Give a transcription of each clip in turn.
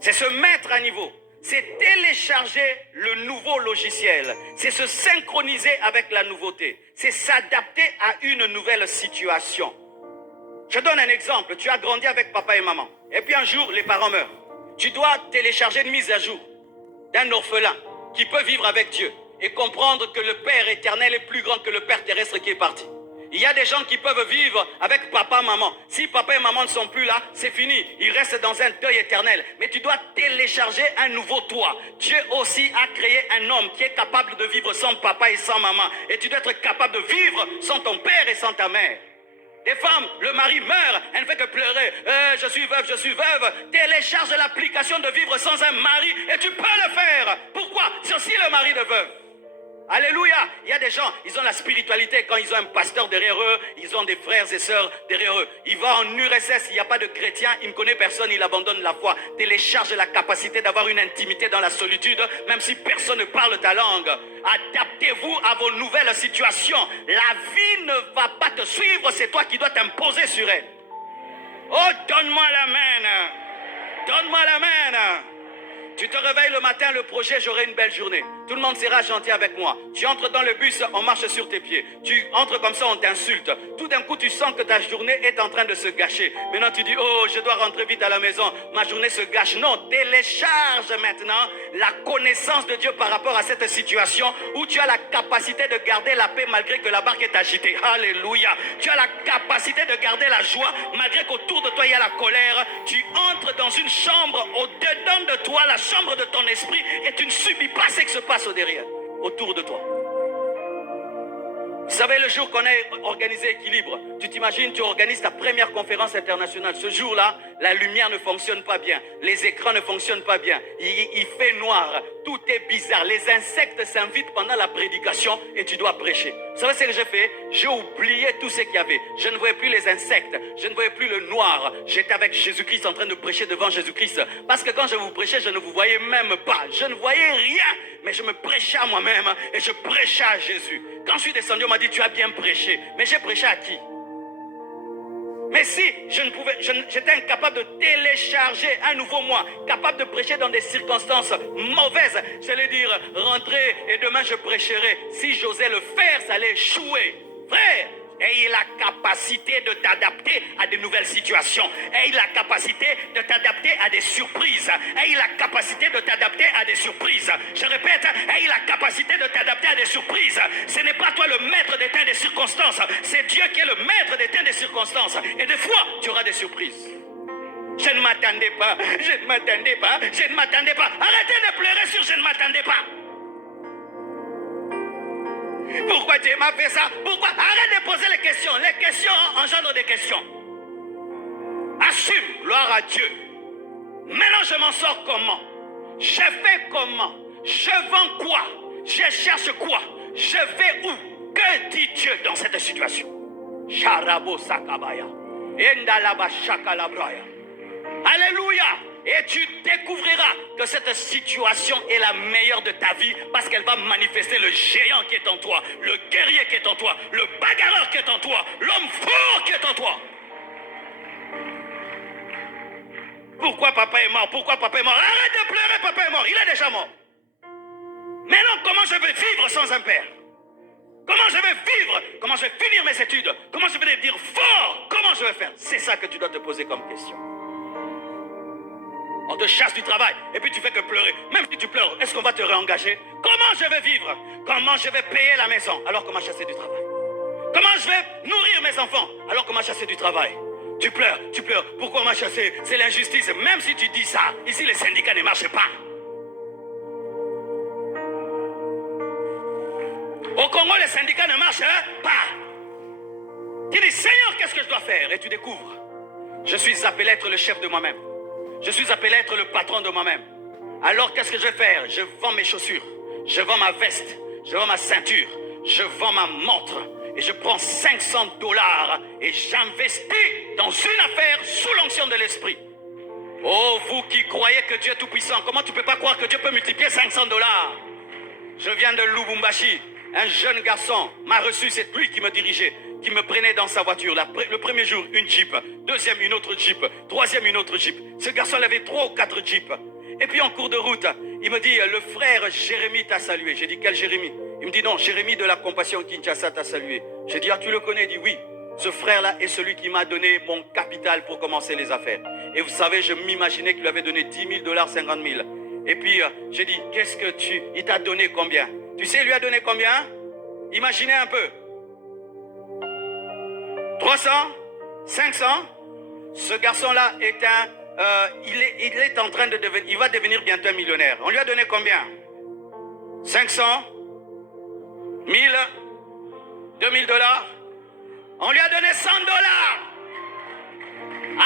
C'est se mettre à niveau. C'est télécharger le nouveau logiciel. C'est se synchroniser avec la nouveauté. C'est s'adapter à une nouvelle situation. Je donne un exemple. Tu as grandi avec papa et maman. Et puis un jour, les parents meurent. Tu dois télécharger une mise à jour d'un orphelin qui peut vivre avec Dieu et comprendre que le Père éternel est plus grand que le Père terrestre qui est parti. Il y a des gens qui peuvent vivre avec papa, maman. Si papa et maman ne sont plus là, c'est fini. Ils restent dans un deuil éternel. Mais tu dois télécharger un nouveau toi. Dieu aussi a créé un homme qui est capable de vivre sans papa et sans maman. Et tu dois être capable de vivre sans ton père et sans ta mère. Des femmes, le mari meurt, elle ne fait que pleurer. Je suis veuve, je suis veuve. Télécharge l'application de vivre sans un mari et tu peux le faire. Pourquoi? C'est aussi le mari de veuve. Alléluia. Il y a des gens, ils ont la spiritualité. Quand ils ont un pasteur derrière eux, ils ont des frères et sœurs derrière eux. Il va en URSS, il n'y a pas de chrétien, il ne connaît personne, il abandonne la foi. Télécharge la capacité d'avoir une intimité dans la solitude, même si personne ne parle ta langue. Adaptez-vous à vos nouvelles situations. La vie ne va pas te suivre, c'est toi qui dois t'imposer sur elle. Oh, donne-moi la main. Donne-moi la main. Tu te réveilles le matin, le projet, j'aurai une belle journée. Tout le monde sera gentil avec moi. Tu entres dans le bus, on marche sur tes pieds. Tu entres comme ça, on t'insulte. Tout d'un coup, tu sens que ta journée est en train de se gâcher. Maintenant, tu dis, oh, je dois rentrer vite à la maison. Ma journée se gâche. Non, télécharge maintenant la connaissance de Dieu par rapport à cette situation où tu as la capacité de garder la paix malgré que la barque est agitée. Alléluia. Tu as la capacité de garder la joie malgré qu'autour de toi, il y a la colère. Tu entres dans une chambre, au-dedans de toi, la chambre de ton esprit, et tu ne subis pas ce qui se passe au derrière, autour de toi. Vous savez, le jour qu'on a organisé Équilibre, tu t'imagines, tu organises ta première conférence internationale. Ce jour-là, la lumière ne fonctionne pas bien. Les écrans ne fonctionnent pas bien. Il fait noir. Tout est bizarre. Les insectes s'invitent pendant la prédication et tu dois prêcher. Vous savez ce que j'ai fait? J'ai oublié tout ce qu'il y avait. Je ne voyais plus les insectes. Je ne voyais plus le noir. J'étais avec Jésus-Christ en train de prêcher devant Jésus-Christ. Parce que quand je vous prêchais, je ne vous voyais même pas. Je ne voyais rien. Mais je me prêchais à moi-même et je prêchais à Jésus. Quand je suis descendu, on m'a dit, tu as bien prêché. Mais j'ai prêché à qui? Mais si j'étais incapable de télécharger un nouveau moi, capable de prêcher dans des circonstances mauvaises, j'allais dire, rentrez et demain je prêcherai. Si j'osais le faire, ça allait échouer. Frère, ayez la capacité de t'adapter à de nouvelles situations. Ayez la capacité de t'adapter à des surprises. Ayez la capacité de t'adapter à des surprises. Je répète, ayez la capacité de t'adapter à des surprises. Ce n'est pas toi le maître des temps des circonstances. C'est Dieu qui est le maître des temps des circonstances. Et des fois, tu auras des surprises. Je ne m'attendais pas. Je ne m'attendais pas. Je ne m'attendais pas. Arrêtez de pleurer sur je ne m'attendais pas. Pourquoi Dieu m'a fait ça? Pourquoi? Arrête de poser les questions. Les questions engendrent des questions. Assume, gloire à Dieu. Maintenant, je m'en sors comment? Je fais comment? Je vends quoi? Je cherche quoi? Je vais où? Que dit Dieu dans cette situation? Sharabo Sakabaya. Endalaba Shakalabraya. Alléluia. Et tu découvriras que cette situation est la meilleure de ta vie parce qu'elle va manifester le géant qui est en toi, le guerrier qui est en toi, le bagarreur qui est en toi, l'homme fort qui est en toi. Pourquoi papa est mort? Pourquoi papa est mort? Arrête de pleurer, papa est mort, il est déjà mort. Maintenant, comment je vais vivre sans un père? Comment je vais vivre? Comment je vais finir mes études? Comment je vais devenir fort? Comment je vais faire? C'est ça que tu dois te poser comme question. On te chasse du travail et puis tu fais que pleurer. Même si tu pleures, est-ce qu'on va te réengager? Comment je vais vivre? Comment je vais payer la maison alors qu'on m'a chassé du travail? Comment je vais nourrir mes enfants alors qu'on m'a chassé du travail? Tu pleures, tu pleures. Pourquoi on m'a chassé? C'est l'injustice. Même si tu dis ça, ici les syndicats ne marchent pas. Au Congo, les syndicats ne marchent pas. Tu dis, Seigneur, qu'est-ce que je dois faire? Et tu découvres, je suis appelé à être le chef de moi-même. Je suis appelé à être le patron de moi-même. Alors qu'est-ce que je vais faire? Je vends mes chaussures, je vends ma veste, je vends ma ceinture, je vends ma montre et je prends $500 et j'investis dans une affaire sous l'onction de l'esprit. Oh, vous qui croyez que Dieu est tout puissant, comment tu ne peux pas croire que Dieu peut multiplier $500? Je viens de Lubumbashi. un jeune garçon m'a reçu, c'est lui qui me dirigeait, qui me prenait dans sa voiture. Le premier jour, une Jeep, deuxième, une autre Jeep, troisième, une autre Jeep. Ce garçon il avait 3 ou 4 Jeeps. Et puis en cours de route, il me dit, le frère Jérémie t'a salué. J'ai dit, quel Jérémie? Il me dit, non, Jérémie de la Compassion Kinshasa t'a salué. J'ai dit, ah, tu le connais? Il dit, oui. Ce frère-là est celui qui m'a donné mon capital pour commencer les affaires. Et vous savez, je m'imaginais qu'il lui avait donné 10 000 $, 50 000. Et puis, j'ai dit, qu'est-ce que il t'a donné combien? Tu sais, il lui a donné combien? Imaginez un peu. 300? 500? Ce garçon-là est il est en train de devenir, il va devenir bientôt un millionnaire. On lui a donné combien? 500? 1000? 2000 $? On lui a donné 100 $.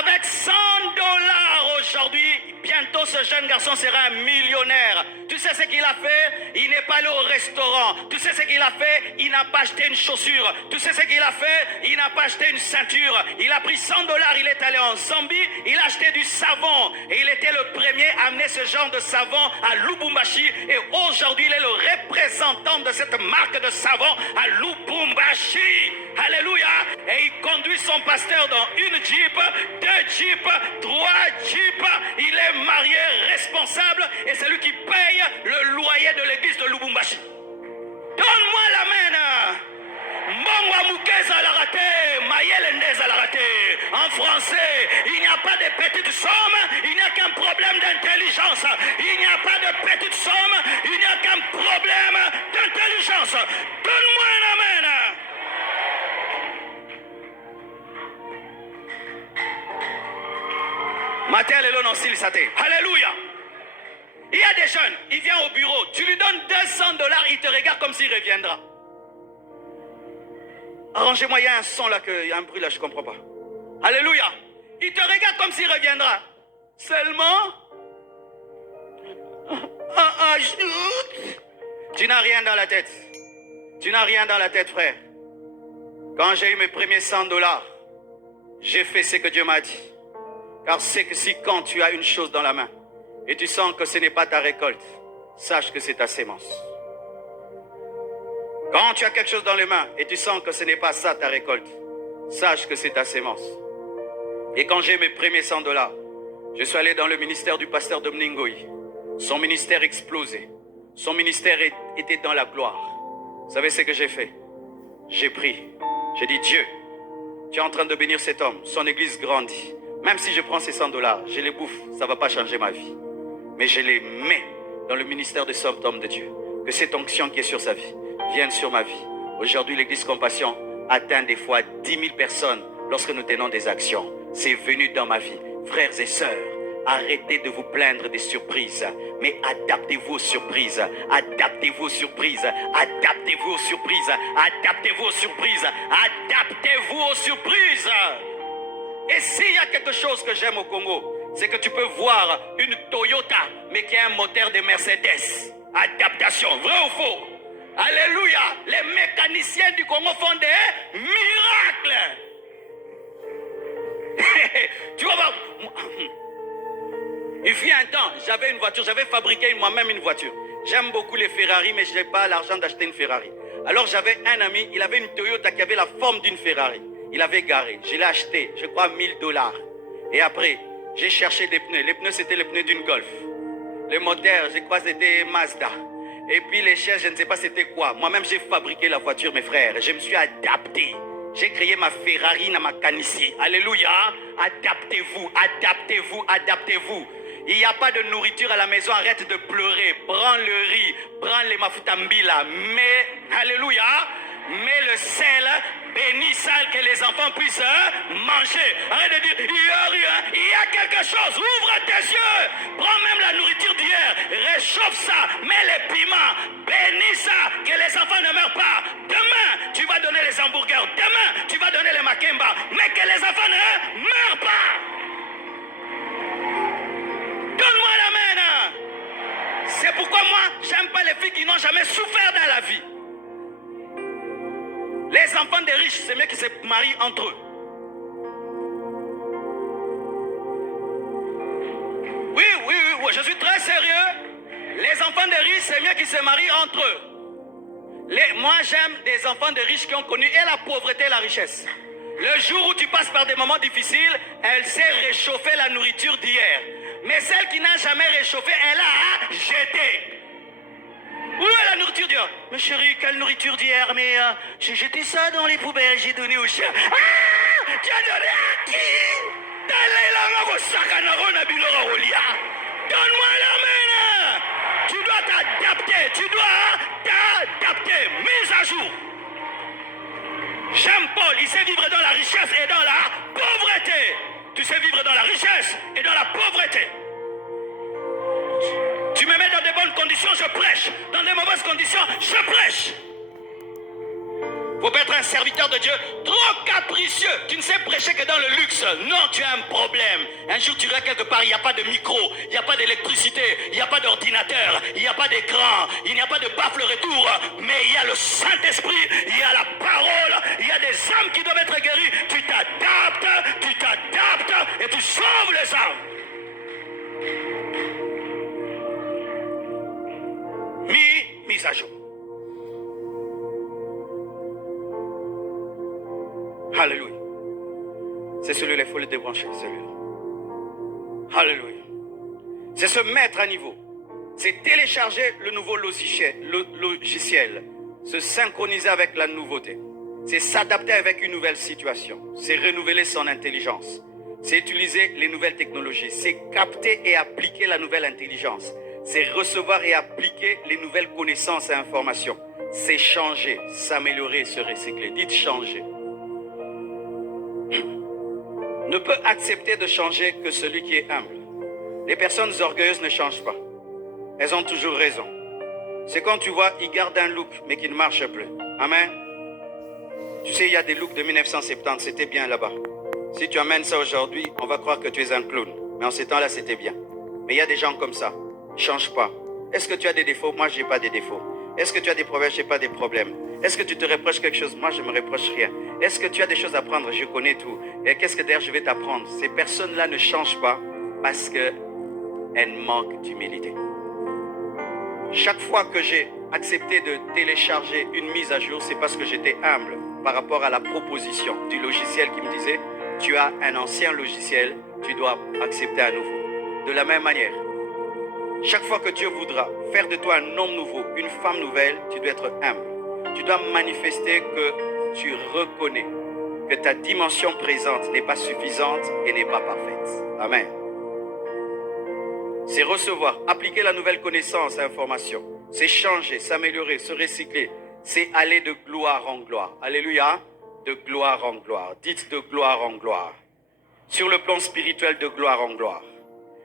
Avec 100 $ aujourd'hui, bientôt ce jeune garçon sera un millionnaire. Tu sais ce qu'il a fait? Il n'est pas allé au restaurant. Tu sais ce qu'il a fait? Il n'a pas acheté une chaussure. Tu sais ce qu'il a fait? Il n'a pas acheté une ceinture. Il a pris 100 $, il est allé en Zambie, il a acheté du savon. Et il était le premier à amener ce genre de savon à Lubumbashi. Et aujourd'hui, il est le représentant de cette marque de savon à Lubumbashi. Alléluia. Et il conduit son pasteur dans une Jeep, 2 Jeeps, 3 Jeeps. Il est marié, responsable, et c'est lui qui paye le loyer de l'église de Lubumbashi. Donne-moi la main. Mongwa Mukeza la raté, Mayele Ndeza la raté. En français, il n'y a pas de petites sommes, il n'y a qu'un problème d'intelligence. Il n'y a pas de petites sommes, il n'y a qu'un problème d'intelligence. Donne-moi la main. Alléluia. Il y a des jeunes, il vient au bureau, tu lui donnes 200 $, il te regarde comme s'il reviendra. Arrangez-moi, il y a un son là, il y a un bruit là, je ne comprends pas. Alléluia. Il te regarde comme s'il reviendra. Seulement, tu n'as rien dans la tête. Tu n'as rien dans la tête, frère. Quand j'ai eu mes premiers 100 $, j'ai fait ce que Dieu m'a dit. Car c'est que si quand tu as une chose dans la main et tu sens que ce n'est pas ta récolte, sache que c'est ta sémence. Quand tu as quelque chose dans les mains et tu sens que ce n'est pas ça ta récolte, sache que c'est ta sémence. Et quand j'ai mes premiers 100 $, je suis allé dans le ministère du pasteur Dominique Ngoï. Son ministère explosait. Son ministère était dans la gloire. Vous savez ce que j'ai fait? J'ai prié. J'ai dit, Dieu, tu es en train de bénir cet homme. Son église grandit. Même si je prends ces 100 $, je les bouffe, ça ne va pas changer ma vie. Mais je les mets dans le ministère de cet homme de Dieu. Que cette onction qui est sur sa vie vienne sur ma vie. Aujourd'hui, l'église Compassion atteint des fois 10 000 personnes lorsque nous tenons des actions. C'est venu dans ma vie. Frères et sœurs, arrêtez de vous plaindre des surprises, mais adaptez-vous aux surprises. Adaptez-vous aux surprises. Adaptez-vous aux surprises. Adaptez-vous aux surprises. Adaptez-vous aux surprises. Et s'il y a quelque chose que j'aime au Congo, c'est que tu peux voir une Toyota, mais qui a un moteur de Mercedes. Adaptation, vrai ou faux? Alléluia. Les mécaniciens du Congo font des miracles. Tu vas voir. Il fut un temps, j'avais une voiture, j'avais fabriqué moi-même une voiture. J'aime beaucoup les Ferrari, mais je n'ai pas l'argent d'acheter une Ferrari. Alors j'avais un ami, il avait une Toyota qui avait la forme d'une Ferrari. Il avait garé, je l'ai acheté, je crois 1000 $. Et après, j'ai cherché des pneus. Les pneus, c'était les pneus d'une Golf. Le moteur, je crois, c'était Mazda. Et puis les chaises, je ne sais pas c'était quoi. Moi-même, j'ai fabriqué la voiture, mes frères. Je me suis adapté. J'ai créé ma Ferrari dans ma canicie. Alléluia. Adaptez-vous, adaptez-vous, adaptez-vous. Il n'y a pas de nourriture à la maison, arrête de pleurer. Prends le riz, prends les mafutambila. Mais, alléluia, mets le sel, bénis ça, que les enfants puissent manger. Arrête de dire, il y a rien, il y a quelque chose. Ouvre tes yeux. Prends même la nourriture d'hier, réchauffe ça, mets les piments, bénis ça, que les enfants ne meurent pas. Demain, tu vas donner les hamburgers. Demain, tu vas donner les makemba. Mais que les enfants ne meurent pas. Donne-moi la main. C'est pourquoi moi, j'aime pas les filles qui n'ont jamais souffert dans la vie. Les enfants des riches, c'est mieux qu'ils se marient entre eux. Oui, je suis très sérieux. Les enfants des riches, c'est mieux qu'ils se marient entre eux. Moi, j'aime des enfants de riches qui ont connu et la pauvreté et la richesse. Le jour où tu passes par des moments difficiles, elle sait réchauffer la nourriture d'hier. Mais celle qui n'a jamais réchauffé, elle a jeté. Où est la nourriture d'hier? Mais chérie, quelle nourriture d'hier? Mais j'ai jeté ça dans les poubelles, j'ai donné au chien. Ah! Tu as donné à qui? Donne-moi la main. Tu dois t'adapter, tu dois t'adapter. Mise à jour. Jean-Paul, il sait vivre dans la richesse et dans la pauvreté. Tu sais vivre dans la richesse et dans la pauvreté. Tu me mets dans de bonnes conditions, je prêche. Dans de mauvaises conditions, je prêche. Faut pas être un serviteur de Dieu trop capricieux. Tu ne sais prêcher que dans le luxe. Non, tu as un problème. Un jour, tu iras quelque part, il n'y a pas de micro, il n'y a pas d'électricité, il n'y a pas d'ordinateur, il n'y a pas d'écran, il n'y a pas de baffle retour. Mais il y a le Saint-Esprit, il y a la parole, il y a des âmes qui doivent être guéries. Tu t'adaptes et tu sauves les âmes. Mise à jour. Alléluia. C'est celui-là, il faut le débrancher, celui-là. Alléluia. C'est se mettre à niveau. C'est télécharger le nouveau logiciel. Se synchroniser avec la nouveauté. C'est s'adapter avec une nouvelle situation. C'est renouveler son intelligence. C'est utiliser les nouvelles technologies. C'est capter et appliquer la nouvelle intelligence. C'est recevoir et appliquer les nouvelles connaissances et informations. C'est changer, s'améliorer, se recycler. Dites changer. Ne peut accepter de changer que celui qui est humble. Les personnes orgueilleuses ne changent pas. Elles ont toujours raison. C'est quand tu vois, ils gardent un look, mais qui ne marche plus. Amen. Tu sais, il y a des looks de 1970, c'était bien là-bas. Si tu amènes ça aujourd'hui, on va croire que tu es un clown. Mais en ces temps-là, c'était bien. Mais il y a des gens comme ça. Ils ne changent pas. Est-ce que tu as des défauts? Moi, je n'ai pas des défauts. Est-ce que tu as des problèmes? Je n'ai pas des problèmes. Est-ce que tu te reproches quelque chose? Moi, je ne me reproche rien. Est-ce que tu as des choses à apprendre? Je connais tout. Et qu'est-ce que d'ailleurs je vais t'apprendre? Ces personnes-là ne changent pas parce qu'elles manquent d'humilité. Chaque fois que j'ai accepté de télécharger une mise à jour, c'est parce que j'étais humble par rapport à la proposition du logiciel qui me disait « Tu as un ancien logiciel, tu dois accepter un nouveau. » De la même manière, chaque fois que Dieu voudra faire de toi un homme nouveau, une femme nouvelle, tu dois être humble. Tu dois manifester que tu reconnais que ta dimension présente n'est pas suffisante et n'est pas parfaite. Amen. C'est recevoir, appliquer la nouvelle connaissance et information. C'est changer, s'améliorer, se recycler. C'est aller de gloire en gloire. Alléluia. De gloire en gloire. Dites de gloire en gloire. Sur le plan spirituel, de gloire en gloire.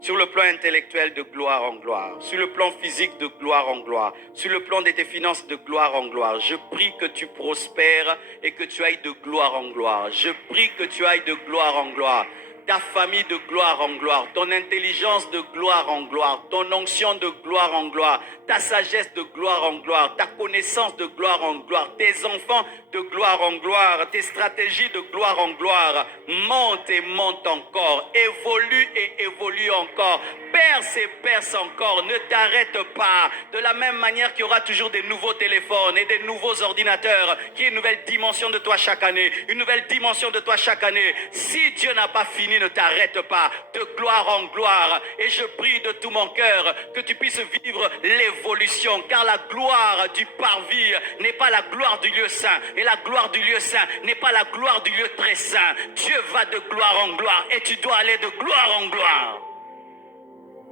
Sur le plan intellectuel, de gloire en gloire. Sur le plan physique, de gloire en gloire. Sur le plan de tes finances, de gloire en gloire. Je prie que tu prospères et que tu ailles de gloire en gloire. Je prie que tu ailles de gloire en gloire. Ta famille de gloire en gloire, ton intelligence de gloire en gloire, ton onction de gloire en gloire, ta sagesse de gloire en gloire, ta connaissance de gloire en gloire, tes enfants de gloire en gloire, tes stratégies de gloire en gloire. Monte et monte encore, évolue et évolue encore, perce et perce encore, ne t'arrête pas. De la même manière qu'il y aura toujours des nouveaux téléphones et des nouveaux ordinateurs, qui est une nouvelle dimension de toi chaque année, une nouvelle dimension de toi chaque année. Si Dieu n'a pas fini, ne t'arrête pas, de gloire en gloire. Et je prie de tout mon cœur que tu puisses vivre l'évolution, car la gloire du parvis n'est pas la gloire du lieu saint, et la gloire du lieu saint n'est pas la gloire du lieu très saint. Dieu va de gloire en gloire et tu dois aller de gloire en gloire.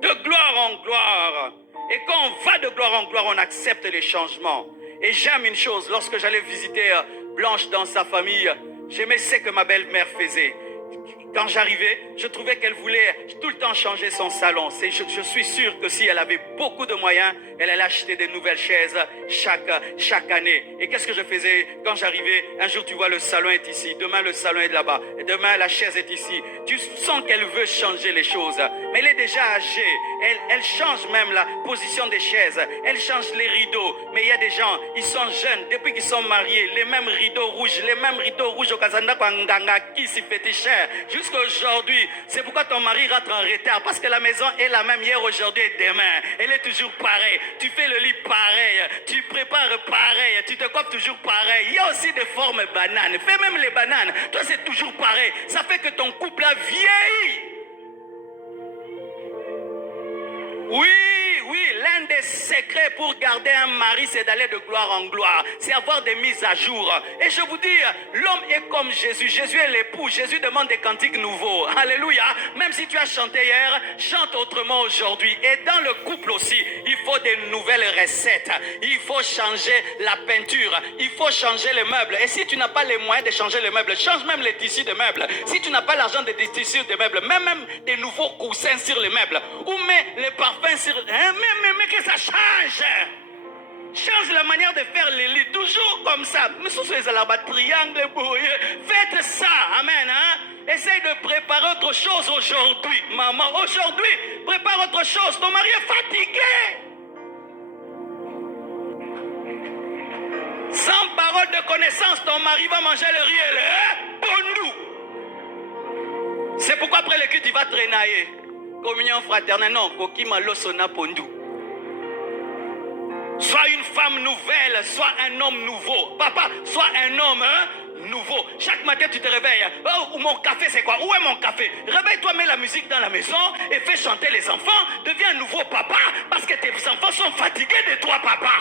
De gloire en gloire. Et quand on va de gloire en gloire, on accepte les changements. Et j'aime une chose, lorsque j'allais visiter Blanche dans sa famille, j'aimais ce que ma belle-mère faisait. Quand j'arrivais, je trouvais qu'elle voulait tout le temps changer son salon. Je suis sûr que si elle avait beaucoup de moyens, elle allait acheter des nouvelles chaises chaque année. Et qu'est-ce que je faisais quand j'arrivais? Un jour, tu vois, le salon est ici. Demain, le salon est là-bas. Et demain, la chaise est ici. Tu sens qu'elle veut changer les choses. mais elle est déjà âgée. Elle change même la position des chaises. Elle change les rideaux. Mais il y a des gens, ils sont jeunes, depuis qu'ils sont mariés, les mêmes rideaux rouges au Kazanda Kwanganga, qui s'y fétichèrent. Jusqu'à aujourd'hui, c'est pourquoi ton mari rentre en retard. Parce que la maison est la même hier, aujourd'hui et demain. Elle est toujours pareille. Tu fais le lit pareil. Tu prépares pareil. Tu te coiffes toujours pareil. Il y a aussi des formes bananes. Fais même les bananes. Toi, c'est toujours pareil. Ça fait que ton couple a vieilli. Oui, l'un des secrets pour garder un mari, c'est d'aller de gloire en gloire. C'est avoir des mises à jour. Et je vous dis, l'homme est comme Jésus. Jésus est l'époux. Jésus demande des cantiques nouveaux. Alléluia. Même si tu as chanté hier, chante autrement aujourd'hui. Et dans le couple aussi, il faut des nouvelles recettes. Il faut changer la peinture. Il faut changer les meubles. Et si tu n'as pas les moyens de changer les meubles, change même les tissus de meubles. Si tu n'as pas l'argent des tissus de meubles, même des nouveaux coussins sur les meubles. Ou mets les parfums sur... Mais que ça change. Change la manière de faire les lits. Toujours comme ça. Mais sous les alabas, triangle, faites ça. Amen. Hein? Essaye de préparer autre chose aujourd'hui. Maman, aujourd'hui, prépare autre chose. Ton mari est fatigué. Sans parole de connaissance, ton mari va manger le riz et le pondou. C'est pourquoi après le culte, il va traînailler. Communion fraternelle, non, kokima losona pondu. Sois une femme nouvelle, sois un homme nouveau. Papa, sois un homme nouveau. Chaque matin, tu te réveilles. Oh, mon café, c'est quoi? Où est mon café? Réveille-toi, mets la musique dans la maison et fais chanter les enfants. Deviens un nouveau papa parce que tes enfants sont fatigués de toi, papa.